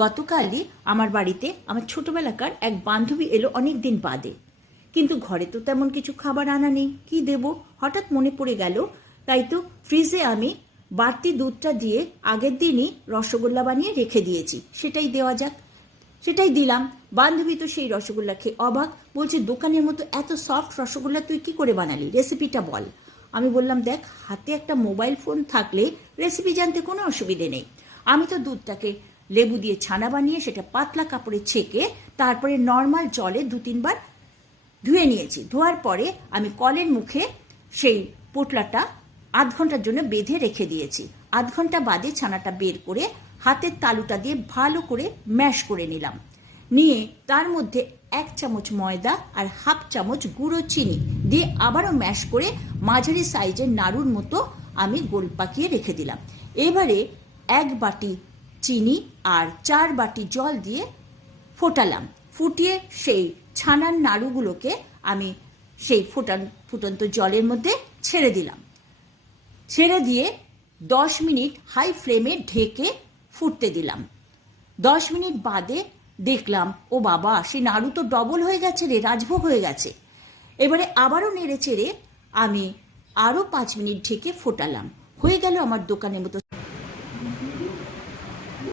গতকালই আমার বাড়িতে আমার ছোটবেলাকার এক বান্ধবী এলো অনেক দিন বাদে। কিন্তু ঘরে তো তেমন কিছু খাবার আনা নেই, কি দেব? হঠাৎ মনে পড়ে গেল, তাই তো ফ্রিজে আমি বাড়তি দুধটা দিয়ে আগের দিনই রসগোল্লা বানিয়ে রেখে দিয়েছি, সেটাই দেওয়া যাক। সেটাই দিলাম। বান্ধবী তো সেই রসগোল্লা খেয়ে অবাক, বলছে দোকানের মতো এত সফট রসগোল্লা তুই কি করে বানালি, রেসিপিটা বল। আমি বললাম, দেখ, হাতে একটা মোবাইল ফোন থাকলে রেসিপি জানতে কোনো অসুবিধে নেই। আমি তো দুধটাকে লেবু দিয়ে ছানা বানিয়ে সেটা পাতলা কাপড়ে ছেঁকে তারপরে নর্মাল জলে 2-3 বার ধুয়ে নিয়েছি। ধোয়ার পরে আমি কলের মুখে সেই পোটলাটা আধ ঘন্টার জন্য বেঁধে রেখে দিয়েছি। আধ ঘন্টা বাদে ছানাটা বের করে হাতের তালুটা দিয়ে ভালো করে ম্যাশ করে নিলাম। নিয়ে তার মধ্যে 1 চামচ ময়দা আর হাফ চামচ গুঁড়ো চিনি দিয়ে আবারও ম্যাশ করে মাঝারি সাইজের নাড়ুর মতো আমি গোল পাকিয়ে রেখে দিলাম। এবারে 1 বাটি চিনি আর 4 বাটি জল দিয়ে ফোটালাম। ফুটিয়ে সেই ছানার নাড়ুগুলোকে আমি সেই ফুটন্ত জলের মধ্যে ছেড়ে দিলাম। ছেড়ে দিয়ে 10 মিনিট হাই ফ্লেমে ঢেকে ফুটতে দিলাম। 10 মিনিট বাদে দেখলাম, ও বাবা, সেই নাড়ু তো ডবল হয়ে গেছে রে, রাজভোগ হয়ে গেছে। এবারে আবারও নেড়ে চেড়ে আমি আরও 5 মিনিট ঢেকে ফোটালাম। হয়ে গেল আমার দোকানের মতো